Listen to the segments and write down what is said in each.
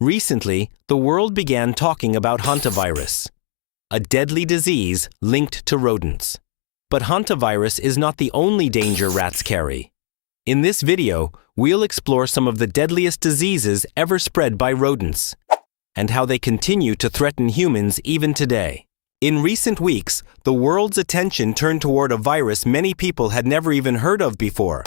Recently, the world began talking about hantavirus, a deadly disease linked to rodents. But hantavirus is not the only danger rats carry. In this video, we'll explore some of the deadliest diseases ever spread by rodents, and how they continue to threaten humans even today. In recent weeks, the world's attention turned toward a virus many people had never even heard of before: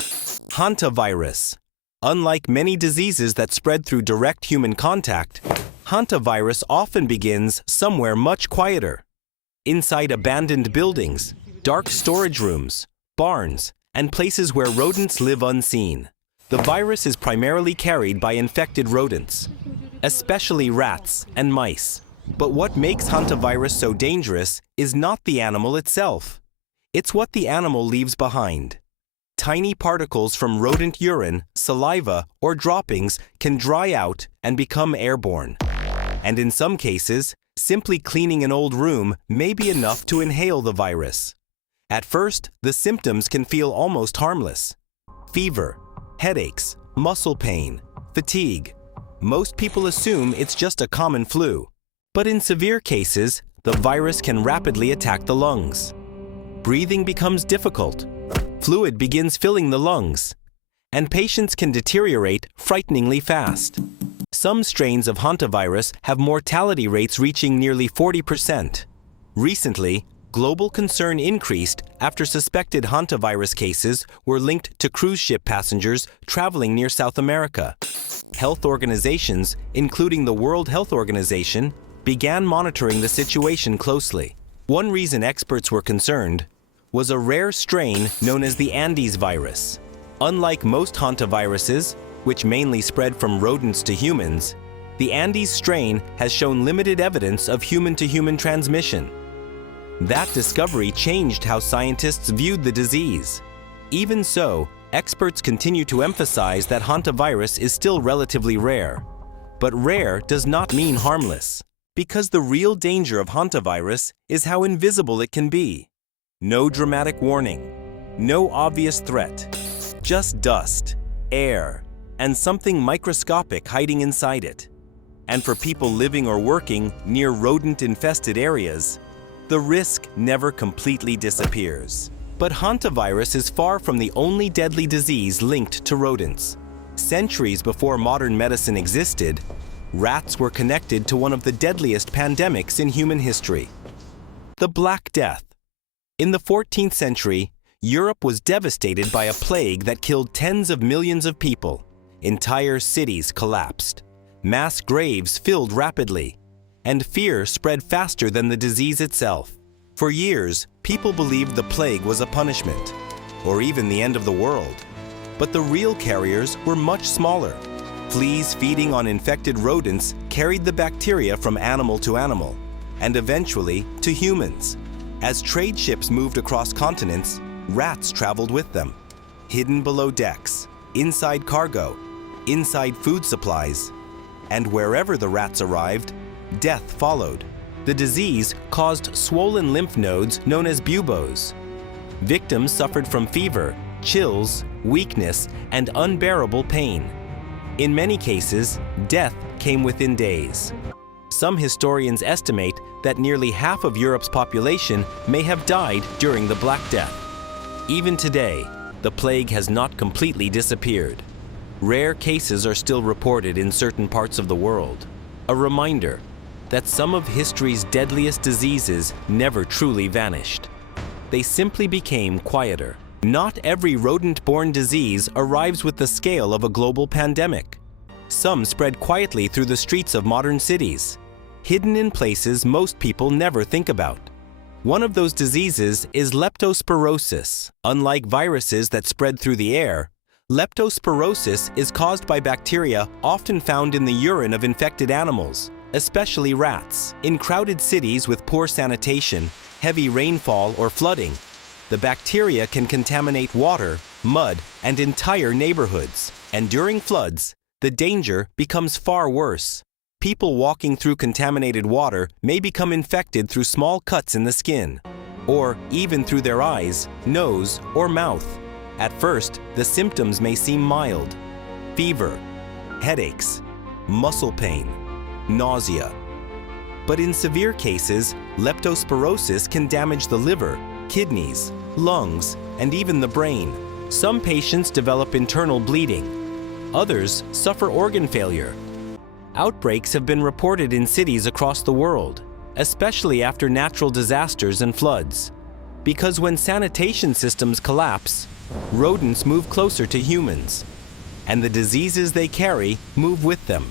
hantavirus. Unlike many diseases that spread through direct human contact, hantavirus often begins somewhere much quieter. Inside abandoned buildings, dark storage rooms, barns, and places where rodents live unseen. The virus is primarily carried by infected rodents, especially rats and mice. But what makes hantavirus so dangerous is not the animal itself. It's what the animal leaves behind. Tiny particles from rodent urine, saliva, or droppings can dry out and become airborne. And in some cases, simply cleaning an old room may be enough to inhale the virus. At first, the symptoms can feel almost harmless: fever, headaches, muscle pain, fatigue. Most people assume it's just a common flu. But in severe cases, the virus can rapidly attack the lungs. Breathing becomes difficult. Fluid begins filling the lungs, and patients can deteriorate frighteningly fast. Some strains of hantavirus have mortality rates reaching nearly 40%. Recently, global concern increased after suspected hantavirus cases were linked to cruise ship passengers traveling near South America. Health organizations, including the World Health Organization, began monitoring the situation closely. One reason experts were concerned was a rare strain known as the Andes virus. Unlike most hantaviruses, which mainly spread from rodents to humans, the Andes strain has shown limited evidence of human-to-human transmission. That discovery changed how scientists viewed the disease. Even so, experts continue to emphasize that hantavirus is still relatively rare. But rare does not mean harmless, because the real danger of hantavirus is how invisible it can be. No dramatic warning, no obvious threat, just dust, air, and something microscopic hiding inside it. And for people living or working near rodent-infested areas, the risk never completely disappears. But hantavirus is far from the only deadly disease linked to rodents. Centuries before modern medicine existed, rats were connected to one of the deadliest pandemics in human history: the Black Death. In the 14th century, Europe was devastated by a plague that killed tens of millions of people. Entire cities collapsed. Mass graves filled rapidly, and fear spread faster than the disease itself. For years, people believed the plague was a punishment, or even the end of the world. But the real carriers were much smaller. Fleas feeding on infected rodents carried the bacteria from animal to animal, and eventually to humans. As trade ships moved across continents, rats traveled with them. Hidden below decks, inside cargo, inside food supplies, and wherever the rats arrived, death followed. The disease caused swollen lymph nodes known as buboes. Victims suffered from fever, chills, weakness, and unbearable pain. In many cases, death came within days. Some historians estimate that nearly half of Europe's population may have died during the Black Death. Even today, the plague has not completely disappeared. Rare cases are still reported in certain parts of the world. A reminder that some of history's deadliest diseases never truly vanished. They simply became quieter. Not every rodent-borne disease arrives with the scale of a global pandemic. Some spread quietly through the streets of modern cities, hidden in places most people never think about. One of those diseases is Leptospirosis. Unlike viruses that spread through the air, Leptospirosis is caused by bacteria often found in the urine of infected animals, especially rats. In crowded cities with poor sanitation, heavy rainfall, or flooding, the bacteria can contaminate water, mud, and entire neighborhoods. And during floods, the danger becomes far worse. People walking through contaminated water may become infected through small cuts in the skin, or even through their eyes, nose, or mouth. At first, the symptoms may seem mild: fever, headaches, muscle pain, nausea. But in severe cases, leptospirosis can damage the liver, kidneys, lungs, and even the brain. Some patients develop internal bleeding. Others suffer organ failure. Outbreaks have been reported in cities across the world, especially after natural disasters and floods. Because when sanitation systems collapse, rodents move closer to humans, and the diseases they carry move with them.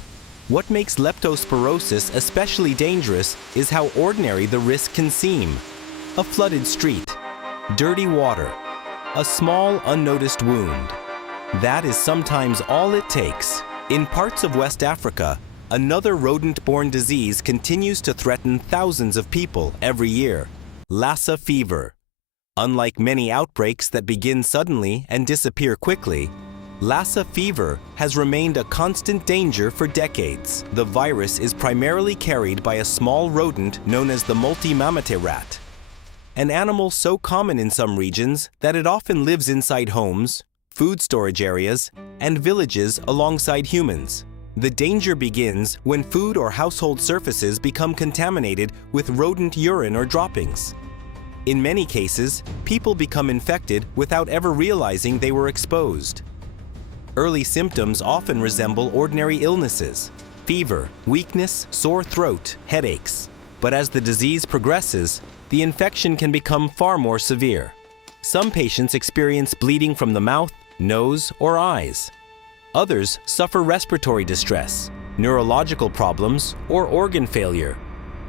What makes leptospirosis especially dangerous is how ordinary the risk can seem. A flooded street, dirty water, a small unnoticed wound. That is sometimes all it takes. In parts of West Africa, another rodent-borne disease continues to threaten thousands of people every year: Lassa Fever. Unlike many outbreaks that begin suddenly and disappear quickly, Lassa Fever has remained a constant danger for decades. The virus is primarily carried by a small rodent known as the multi-mammaty rat, an animal so common in some regions that it often lives inside homes, food storage areas, and villages alongside humans. The danger begins when food or household surfaces become contaminated with rodent urine or droppings. In many cases, people become infected without ever realizing they were exposed. Early symptoms often resemble ordinary illnesses: fever, weakness, sore throat, headaches. But as the disease progresses, the infection can become far more severe. Some patients experience bleeding from the mouth, nose, or eyes. Others suffer respiratory distress, neurological problems, or organ failure.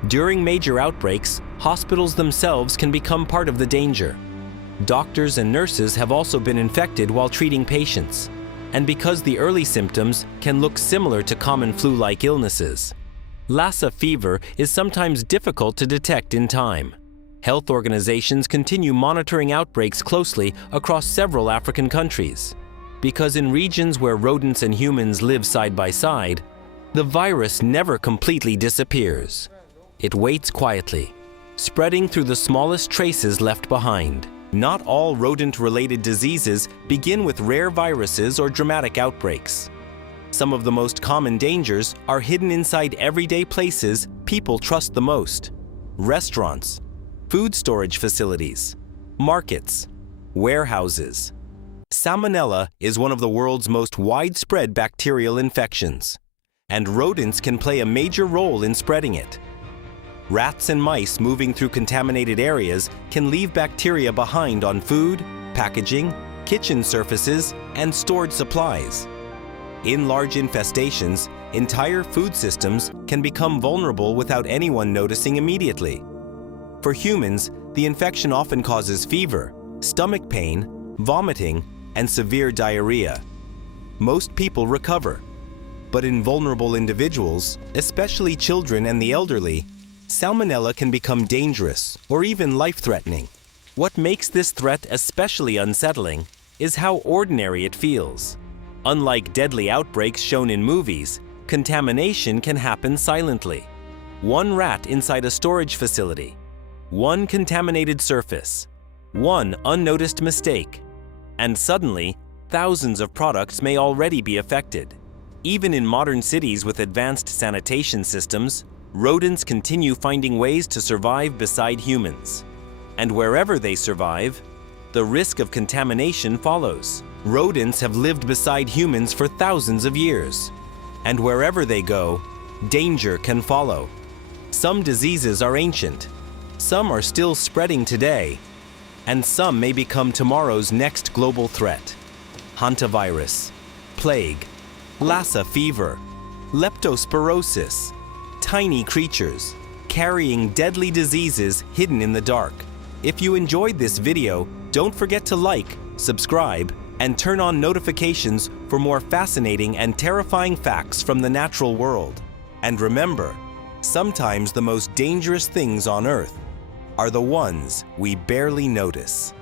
During major outbreaks, hospitals themselves can become part of the danger. Doctors and nurses have also been infected while treating patients, and because the early symptoms can look similar to common flu-like illnesses. Lassa fever is sometimes difficult to detect in time. Health organizations continue monitoring outbreaks closely across several African countries. Because in regions where rodents and humans live side by side, the virus never completely disappears. It waits quietly, spreading through the smallest traces left behind. Not all rodent-related diseases begin with rare viruses or dramatic outbreaks. Some of the most common dangers are hidden inside everyday places people trust the most: restaurants, food storage facilities, markets, warehouses. Salmonella is one of the world's most widespread bacterial infections, and rodents can play a major role in spreading it. Rats and mice moving through contaminated areas can leave bacteria behind on food, packaging, kitchen surfaces, and stored supplies. In large infestations, entire food systems can become vulnerable without anyone noticing immediately. For humans, the infection often causes fever, stomach pain, vomiting, and severe diarrhea. Most people recover, but in vulnerable individuals, especially children and the elderly, Salmonella can become dangerous or even life-threatening. What makes this threat especially unsettling is how ordinary it feels. Unlike deadly outbreaks shown in movies, contamination can happen silently. One rat inside a storage facility, one contaminated surface, one unnoticed mistake, and suddenly, thousands of products may already be affected. Even in modern cities with advanced sanitation systems, rodents continue finding ways to survive beside humans. And wherever they survive, the risk of contamination follows. Rodents have lived beside humans for thousands of years. And wherever they go, danger can follow. Some diseases are ancient, some are still spreading today, and some may become tomorrow's next global threat. Hantavirus, plague, Lassa fever, leptospirosis. Tiny creatures, carrying deadly diseases hidden in the dark. If you enjoyed this video, don't forget to like, subscribe, and turn on notifications for more fascinating and terrifying facts from the natural world. And remember, sometimes the most dangerous things on Earth are the ones we barely notice.